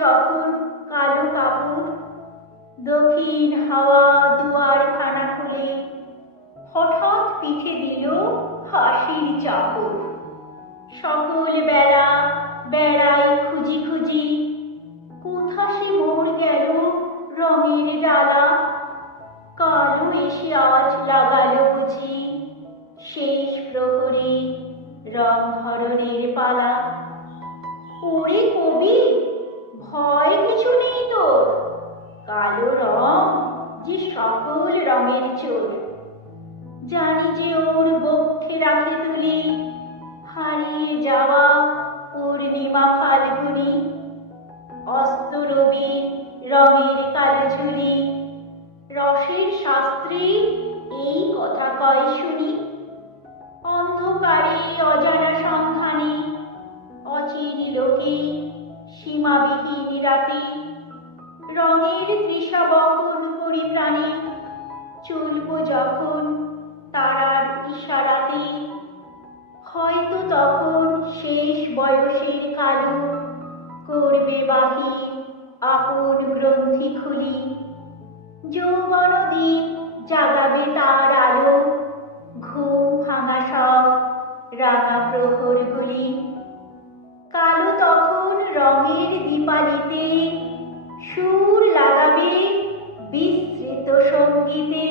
যখন কালো কাপড়, দক্ষিণ হাওয়া দুয়ারখানা খুলে হঠাৎ পিঠে দিল হাসির চাপড়। সকল বেলা বেড়াই খুঁজি খুঁজি, কোথা সে মোর গেল রঙের ডালা। কালো এসে আজ লাগালো বুঝি শেষ প্রহরে রং হরণের পালা। ওরে কবি, ভয় কিছু নেই তোর, কালো রং যে সকল রঙের চোর। জানি যে ওর বক্ষে রাখে তুলি হারিয়ে যাওয়া পূর্ণিমা ফাল্গুনি। অস্ত রবি রঙের কালো ঝুলি, রসের শাস্ত্রী এই কথা কয় শুনি। অন্ধকারে অজানা সন্ধানে, অচির লোকে সীমাবিহীন রাতে, রঙের তৃষা বহন করি প্রাণে, চলব যখন তারার ইশারাতে। হয়তো তখন শেষ বয়সের কালো করবে বাহির আপন গ্রন্থি খুলি। যৌবন দ্বীপ জাগাবে তার আলো, ঘুম ভাঙা সব রাঙা প্রহরগুলি। কালো তখন রঙের দীপালিতে সুর লাগাবে বিস্তৃত সঙ্গীতে।